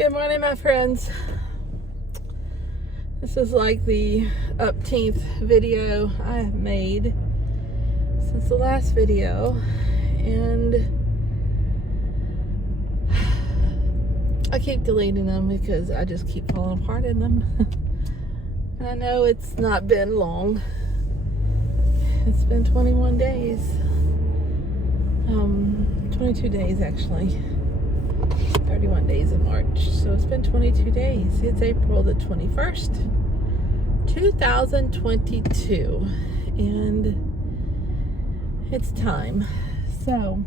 Good morning, my friends. This is like the upteenth video I have made since the last video, and I keep deleting them because I just keep falling apart in them. And I know it's not been long. It's been 21 days. 22 days actually. 31 days in March, so it's been 22 days. It's April the 21st, 2022, and it's time. So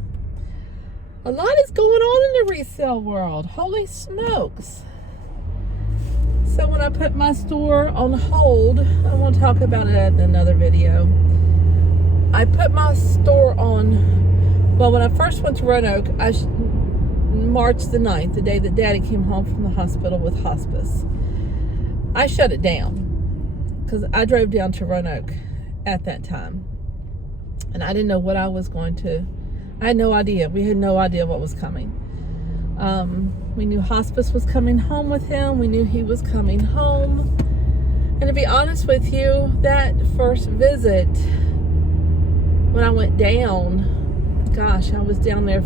a lot is going on in the resale world. Holy smokes. So when I put my store on hold, I want to talk about it in another video. I put my store on, well, when I first went to Roanoke, March the 9th, the day that Daddy came home from the hospital with hospice, I shut it down because I drove down to Roanoke at that time, and I didn't know what I was going to. I had no idea. We had no idea what was coming. We knew hospice was coming home with him. We knew he was coming home. And to be honest with you, that first visit, when I went down, gosh, I was down there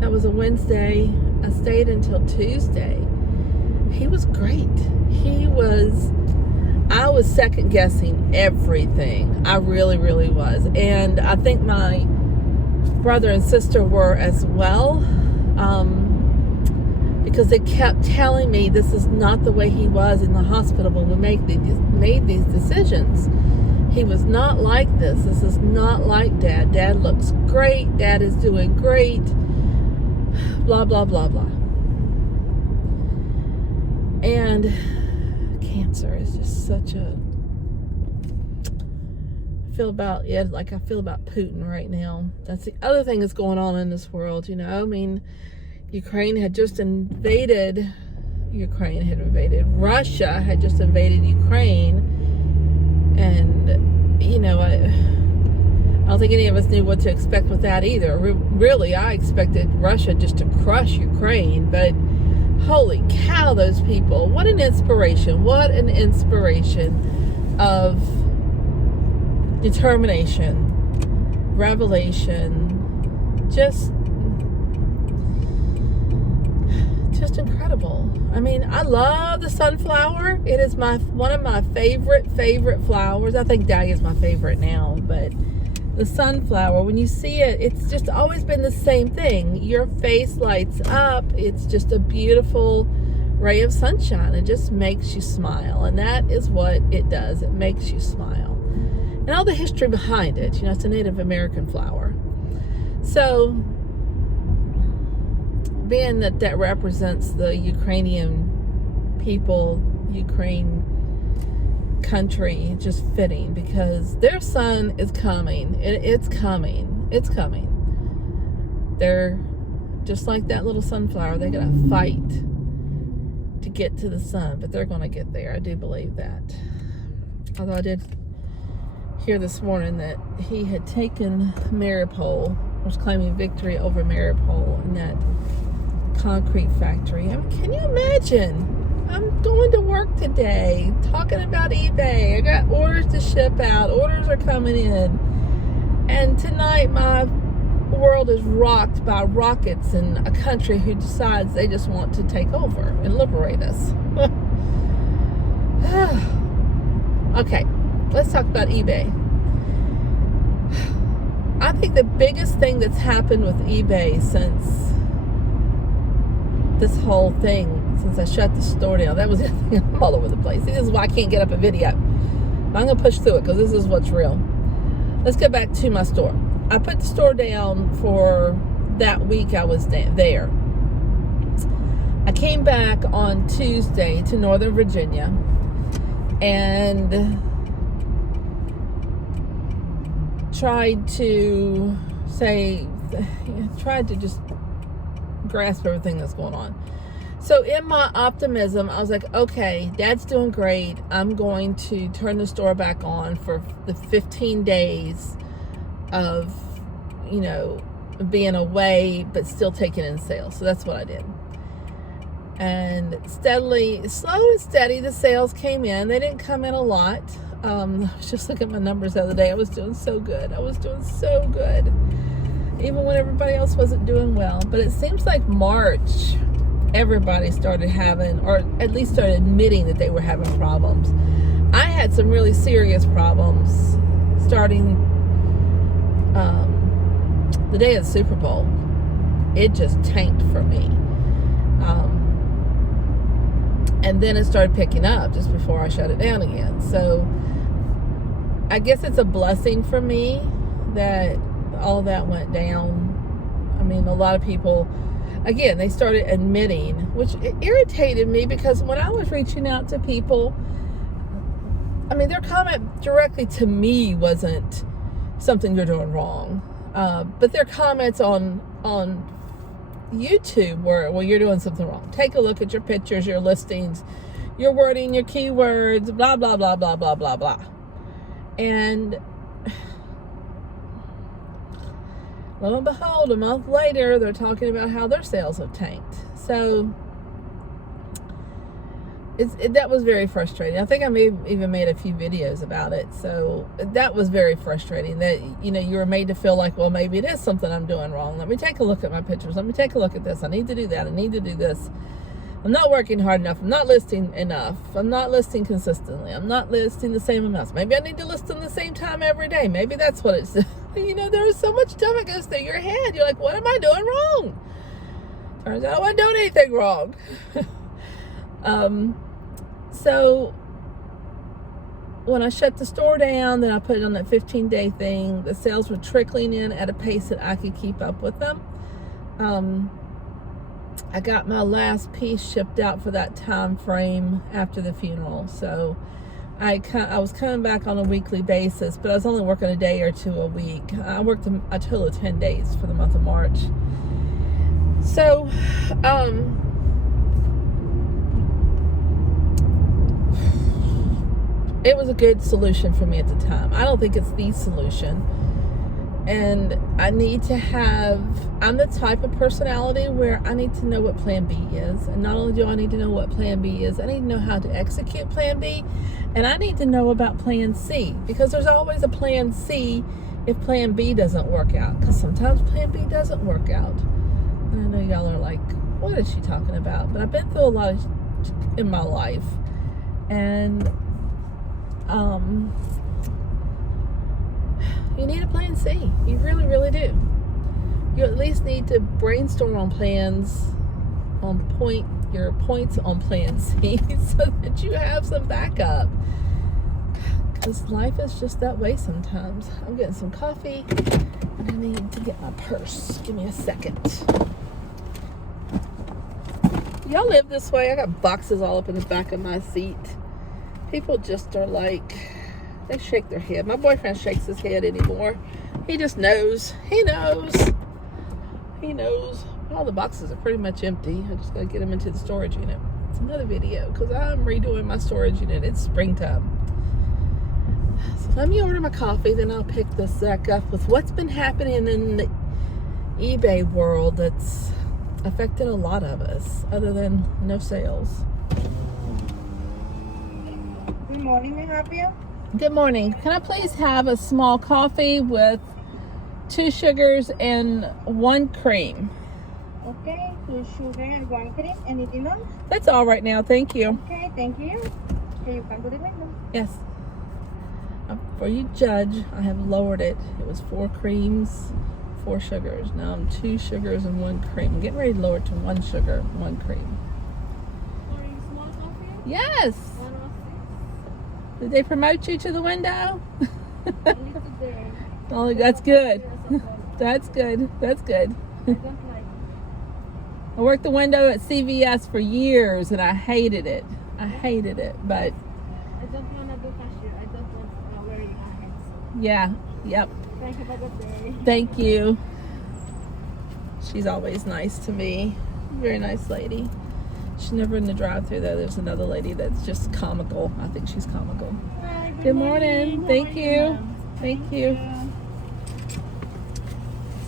that was a Wednesday. I stayed until Tuesday. He was great. I was second guessing everything. I really, really was. And I think my brother and sister were as well. Because they kept telling me this is not the way he was in the hospital when we made these decisions. He was not like this. This is not like Dad. Dad looks great. Dad is doing great. Blah, blah, blah, blah. And cancer is just such a... I feel about Putin right now. That's the other thing that's going on in this world, you know. I mean, Ukraine had just invaded. Russia had just invaded Ukraine. And, you know, I don't think any of us knew what to expect with that either. Really, I expected Russia just to crush Ukraine. But holy cow, those people. What an inspiration. What an inspiration of determination, revelation, just incredible. I mean, I love the sunflower. It is one of my favorite flowers. I think dahlia is my favorite now, but the sunflower, when you see it, it's just always been the same thing. Your face lights up. It's just a beautiful ray of sunshine. It just makes you smile, and that is what it does. It makes you smile. And all the history behind it, you know, it's a Native American flower. So being that represents the Ukrainian people, Ukraine country, just fitting, because their sun is coming. It's coming. They're just like that little sunflower. They're going to fight to get to the sun, but they're going to get there. I do believe that. Although I did hear this morning that he had taken Mariupol, was claiming victory over Mariupol in that concrete factory. I mean, can you imagine? I'm going to work today talking about eBay. I got orders to ship out. Orders are coming in. And tonight my world is rocked by rockets and a country who decides they just want to take over and liberate us. Okay, let's talk about eBay. I think the biggest thing that's happened with eBay since this whole thing, since I shut the store down, that was the thing. I'm all over the place. See, this is why I can't get up a video. But I'm going to push through it because this is what's real. Let's get back to my store. I put the store down for that week I was there. I came back on Tuesday to Northern Virginia and tried to just grasp everything that's going on. So in my optimism, I was like, okay, Dad's doing great. I'm going to turn the store back on for the 15 days of, you know, being away, but still taking in sales. So that's what I did. And steadily, slow and steady, the sales came in. They didn't come in a lot. I was just looking at my numbers the other day. I was doing so good. Even when everybody else wasn't doing well. But it seems like March, everybody started having, or at least started admitting that they were having problems. I had some really serious problems starting the day of the Super Bowl. It just tanked for me. And then it started picking up just before I shut it down again. So I guess it's a blessing for me that all that went down. I mean, a lot of people, again, they started admitting, which irritated me because when I was reaching out to people, I mean, their comment directly to me wasn't something you're doing wrong. But their comments on YouTube were, well, you're doing something wrong. Take a look at your pictures, your listings, your wording, your keywords, blah, blah, blah, blah, blah, blah, blah. And lo and behold, a month later, they're talking about how their sales have tanked. So that was very frustrating. I think I even made a few videos about it. So that was very frustrating that, you know, you were made to feel like, well, maybe it is something I'm doing wrong. Let me take a look at my pictures. Let me take a look at this. I need to do that. I need to do this. I'm not working hard enough. I'm not listing enough. I'm not listing consistently. I'm not listing the same amounts. Maybe I need to list them the same time every day. Maybe that's what it's, you know, there's so much stuff that goes through your head. You're like, what am I doing wrong? Turns out I wasn't doing anything wrong. So when I shut the store down, then I put it on that 15-day thing. The sales were trickling in at a pace that I could keep up with them. I got my last piece shipped out for that time frame after the funeral. So I was coming back on a weekly basis, but I was only working a day or two a week. I worked a total of 10 days for the month of March. So, it was a good solution for me at the time. I don't think it's the solution. And I'm the type of personality where I need to know what plan B is. And not only do I need to know what plan B is, I need to know how to execute plan B. And I need to know about plan C. Because there's always a plan C if plan B doesn't work out. Because sometimes plan B doesn't work out. And I know y'all are like, what is she talking about? But I've been through a lot in my life. And you need a plan C. You really, really do. You at least need to brainstorm on plans, your points on plan C so that you have some backup. Because life is just that way sometimes. I'm getting some coffee and I need to get my purse. Give me a second. Y'all live this way? I got boxes all up in the back of my seat. People just are like, they shake their head. My boyfriend shakes his head anymore. He just knows. He knows. All the boxes are pretty much empty. I just got to get them into the storage unit. It's another video because I'm redoing my storage unit. It's springtime. So let me order my coffee, then I'll pick this back up with what's been happening in the eBay world that's affected a lot of us, other than no sales. Good morning, may I help you? Good morning. Can I please have a small coffee with 2 sugars and 1 cream? Okay, 2 sugar and 1 cream. Anything else? That's all right now. Thank you. Okay, thank you. Okay, you come to the window. Yes. For you judge, I have lowered it. It was 4 creams, 4 sugars. Now I'm 2 sugars and 1 cream. I'm getting ready to lower it to 1 sugar, 1 cream. Sorry, small coffee? Yes. 106. Did they promote you to the window? Only today. Oh, that's good. That's good. That's good. I don't like it. I worked the window at CVS for years and I hated it. But I don't want to do cashier. I don't want wearing a headset. yeah, yep. Thank you for the day. Thank you. She's always nice to me. Very nice lady. She's never in the drive-thru though. There's another lady that's just comical. I think she's comical. Hi, Good morning. Thank you. Thank you.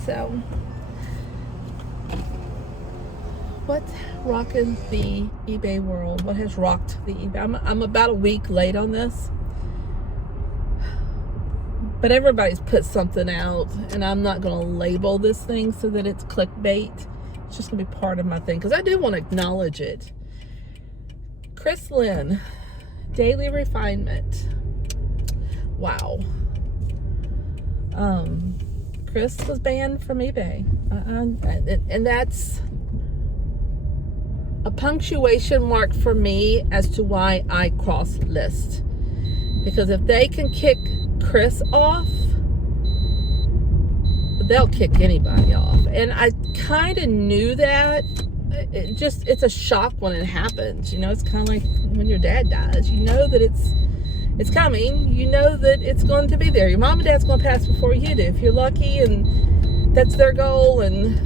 So, what's rocking the eBay world? What has rocked the eBay? I'm about a week late on this, but everybody's put something out, and I'm not going to label this thing so that it's clickbait. It's just going to be part of my thing because I do want to acknowledge it. Chris Lynn, Daily Refinement. Wow. Chris was banned from eBay, and that's a punctuation mark for me as to why I cross list. Because if they can kick Chris off, they'll kick anybody off. And I kind of knew that. It's a shock when it happens. You know, it's kind of like when your dad dies. You know that it's coming. You know that it's going to be there. Your mom and dad's going to pass before you do, if you're lucky, and that's their goal. And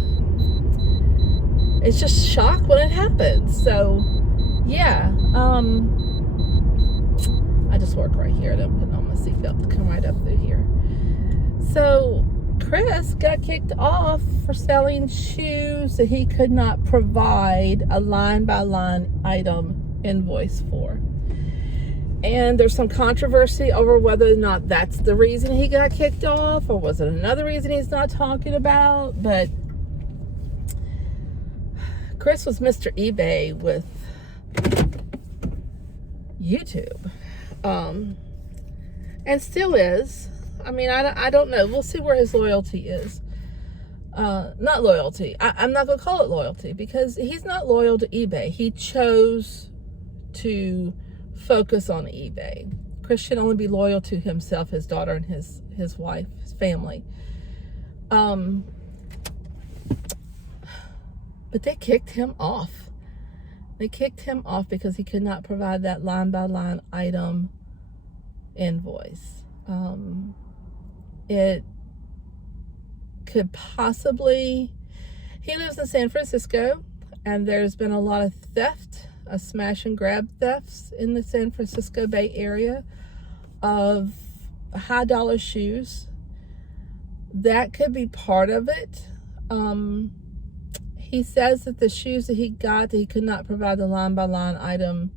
it's just shock when it happens. So, yeah. I just work right here. I'm putting on my seatbelt to come right up through here. So, Chris got kicked off for selling shoes that he could not provide a line-by-line item invoice for. And there's some controversy over whether or not that's the reason he got kicked off, or was it another reason he's not talking about. But Chris was Mr. eBay with YouTube. And still is. I mean, I don't know. We'll see where his loyalty is. Not loyalty. I'm not going to call it loyalty because he's not loyal to eBay. He chose to focus on eBay. Chris should only be loyal to himself, his daughter, and his wife, his family. But they kicked him off. They kicked him off because he could not provide that line-by-line item invoice. It could possibly... He lives in San Francisco, and there's been a lot of theft, smash and grab thefts in the San Francisco Bay Area of high-dollar shoes. That could be part of it. He says that the shoes that he got that he could not provide the line-by-line item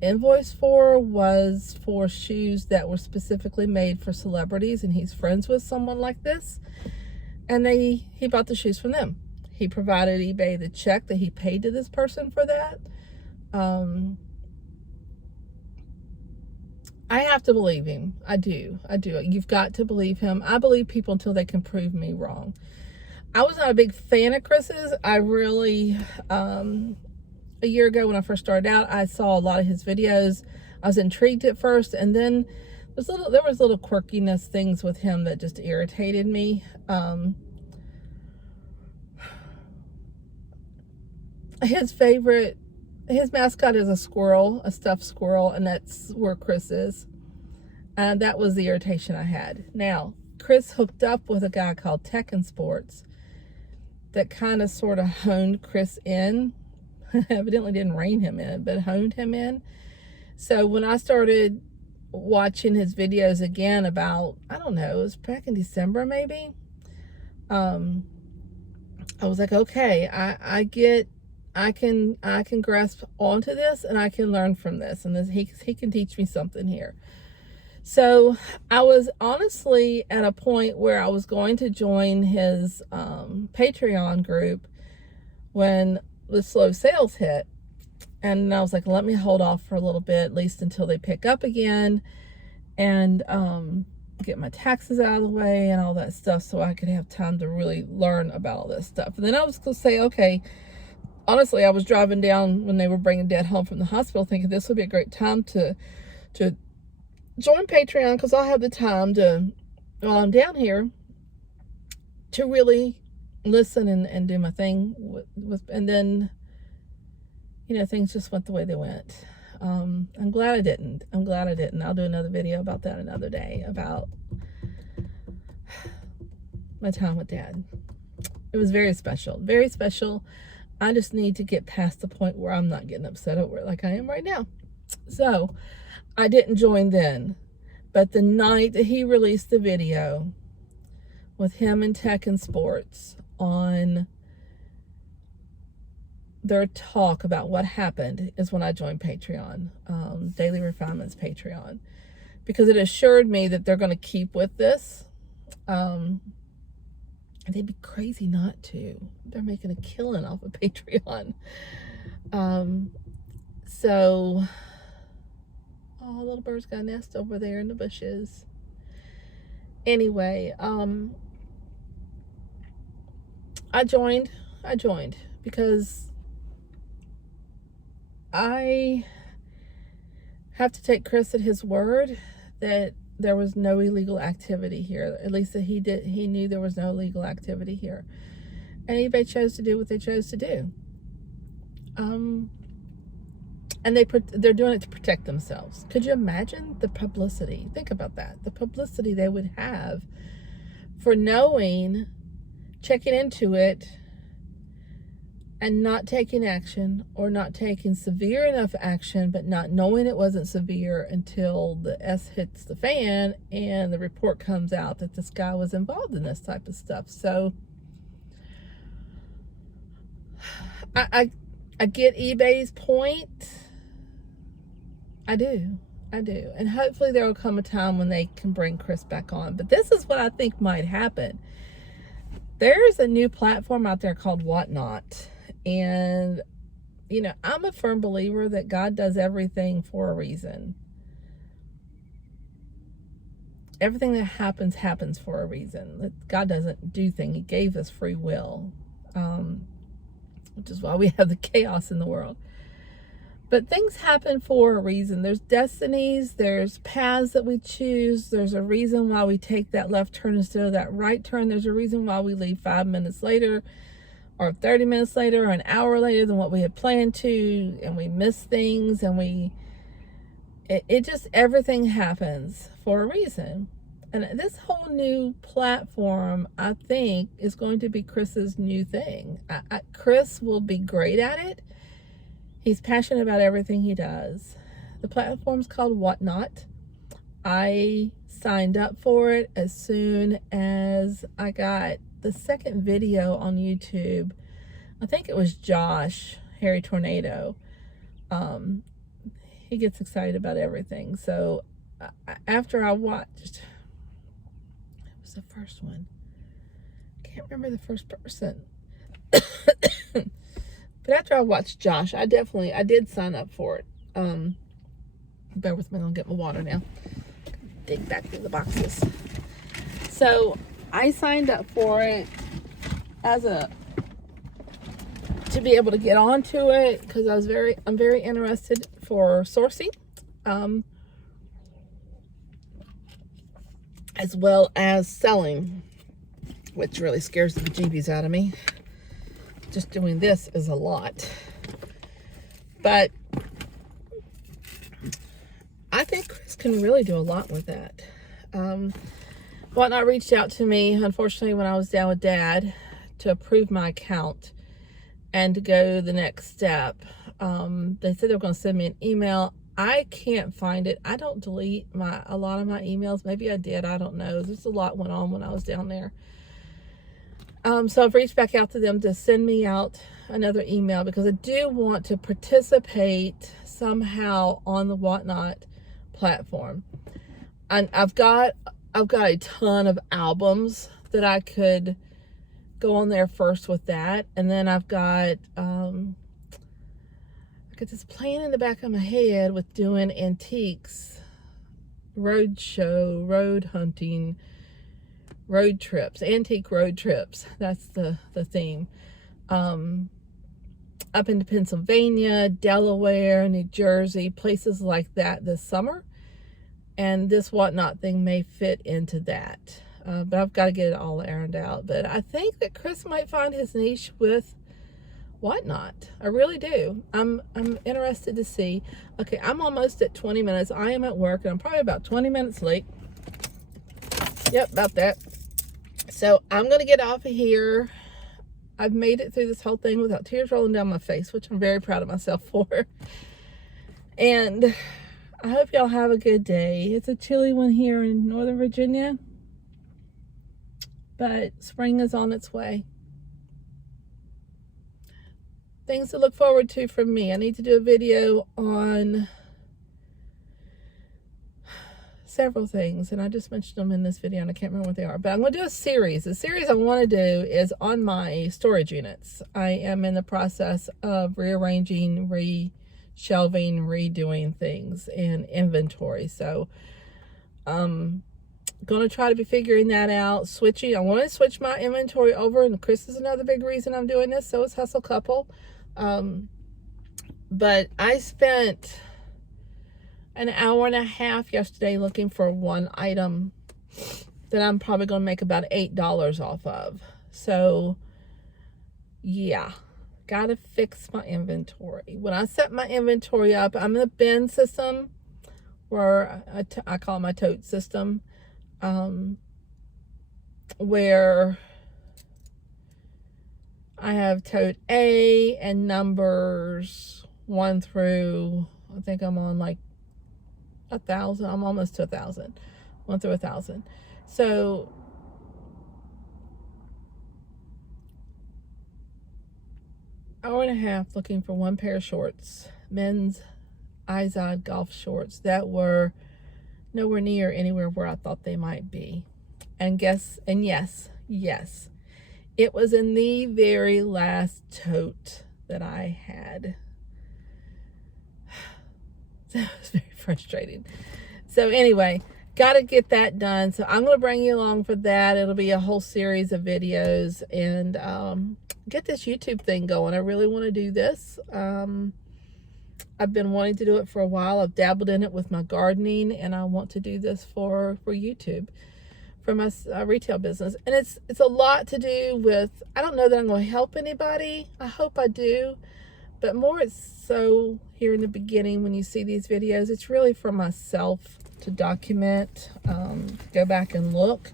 invoice for was for shoes that were specifically made for celebrities, and he's friends with someone like this, and he bought the shoes from them. He provided eBay the check that he paid to this person for that. I have to believe him. I do. You've got to believe him. I believe people until they can prove me wrong. I was not a big fan of Chris's. I really, a year ago when I first started out, I saw a lot of his videos. I was intrigued at first, and then there was little quirkiness things with him that just irritated me. His mascot is a squirrel, a stuffed squirrel, and that's where Chris is. And that was the irritation I had. Now, Chris hooked up with a guy called Tekken Sports that kind of sort of honed Chris in. Evidently didn't rein him in, but honed him in. So when I started watching his videos again about, I don't know, it was back in December maybe, I was like, okay, I can grasp onto this, and I can learn from this, and he can teach me something here. So I was honestly at a point where I was going to join his Patreon group when the slow sales hit. And I was like, let me hold off for a little bit, at least until they pick up again, and get my taxes out of the way and all that stuff so I could have time to really learn about all this stuff. And then I was going to say, okay, honestly, I was driving down when they were bringing Dad home from the hospital thinking this would be a great time to join Patreon, because I'll have the time to, while I'm down here, to really listen and do my thing and then, you know, things just went the way they went. I'm glad I didn't. I'll do another video about that another day, about my time with Dad. It was very special, very special. I just need to get past the point where I'm not getting upset over it like I am right now. So I didn't join then, but the night that he released the video with him and Tekken Sports on their talk about what happened is when I joined Patreon, Daily Refinements Patreon, because it assured me that they're going to keep with this. They'd be crazy not to. They're making a killing off of Patreon. So, oh, little bird's got a nest over there in the bushes. Anyway, I joined because I have to take Chris at his word that there was no illegal activity here. At least that he knew there was no illegal activity here. And eBay chose to do what they chose to do. And they're doing it to protect themselves. Could you imagine the publicity? Think about that. The publicity they would have for knowing, checking into it, and not taking action, or not taking severe enough action, but not knowing it wasn't severe until the S hits the fan and the report comes out that this guy was involved in this type of stuff. So I get eBay's point. I do. And hopefully there will come a time when they can bring Chris back on. But this is what I think might happen. There's a new platform out there called Whatnot. And, you know, I'm a firm believer that God does everything for a reason. Everything that happens for a reason. God doesn't do things. He gave us free will, which is why we have the chaos in the world. But things happen for a reason. There's destinies, there's paths that we choose. There's a reason why we take that left turn instead of that right turn. There's a reason why we leave 5 minutes later, or 30 minutes later, or an hour later than what we had planned to, and we miss things, and it just, everything happens for a reason. And this whole new platform, I think, is going to be Chris's new thing. Chris will be great at it. He's passionate about everything he does. The platform's called Whatnot. I signed up for it as soon as I got the second video on YouTube. I think it was Josh, Harry Tornado. He gets excited about everything. So after I watched, it was the first one. I can't remember the first person. But after I watched Josh, I did sign up for it. Bear with me, I'm gonna get my water now. Dig back through the boxes. So I signed up for it to be able to get onto it, because I'm very interested for sourcing, as well as selling, which really scares the bejeebies out of me. Just doing this is a lot. But I think Chris can really do a lot with that. Whatnot reached out to me, unfortunately, when I was down with Dad, to approve my account and to go the next step. They said they were going to send me an email. I can't find it. I don't delete a lot of my emails. Maybe I did. I don't know. There's a lot went on when I was down there. So I've reached back out to them to send me out another email, because I do want to participate somehow on the Whatnot platform. And I've got a ton of albums that I could go on there first with that. And then I've got this plan in the back of my head with doing antiques, road show, road hunting, road trips, antique road trips. That's the theme. Up into Pennsylvania, Delaware, New Jersey, places like that this summer. And this Whatnot thing may fit into that. But I've got to get it all ironed out. But I think that Chris might find his niche with Whatnot. I really do. I'm interested to see. Okay, I'm almost at 20 minutes. I am at work, and I'm probably about 20 minutes late. Yep, about that. So I'm going to get off of here. I've made it through this whole thing without tears rolling down my face, which I'm very proud of myself for. And I hope y'all have a good day. It's a chilly one here in Northern Virginia, but spring is on its way. things to look forward to from me. I need to do a video on several things, and I just mentioned them in this video and I can't remember what they are, but I'm going to do a series. The series I want to do is on my storage units. I am in the process of rearranging, re-shelving, redoing things in inventory. So I'm going to try to be figuring that out, switching. I want to switch my inventory over, and Chris is another big reason I'm doing this. So is Hustle Couple. But I spent an hour and a half yesterday looking for one item that I'm probably going to make about $8 off of. So yeah, gotta fix my inventory. When I set my inventory up, I'm in a bin system, where I call it my tote system, where I have tote A and numbers 1 through, I think I'm on like 1,000. I'm almost to 1,000. 1 through 1,000. So hour and a half looking for one pair of shorts, men's Izod golf shorts that were nowhere near anywhere where I thought they might be. And yes, it was in the very last tote that I had. That was very frustrating. So anyway, got to get that done. So I'm going to bring you along for that. It'll be a whole series of videos, and get this YouTube thing going. I really want to do this. I've been wanting to do it for a while. I've dabbled in it with my gardening, and I want to do this for YouTube, for my retail business. And it's a lot to do with, I don't know that I'm going to help anybody. I hope I do. But more it's so here in the beginning when you see these videos, it's really for myself to document, go back and look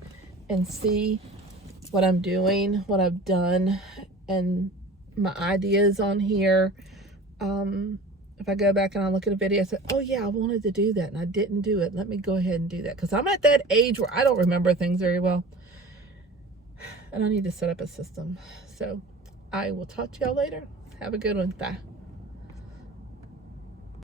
and see what I'm doing, what I've done, and my ideas on here. If I go back and I look at a video and say, oh yeah, I wanted to do that and I didn't do it, let me go ahead and do that. Because I'm at that age where I don't remember things very well. And I need to set up a system. So I will talk to y'all later. Have a good one. Bye.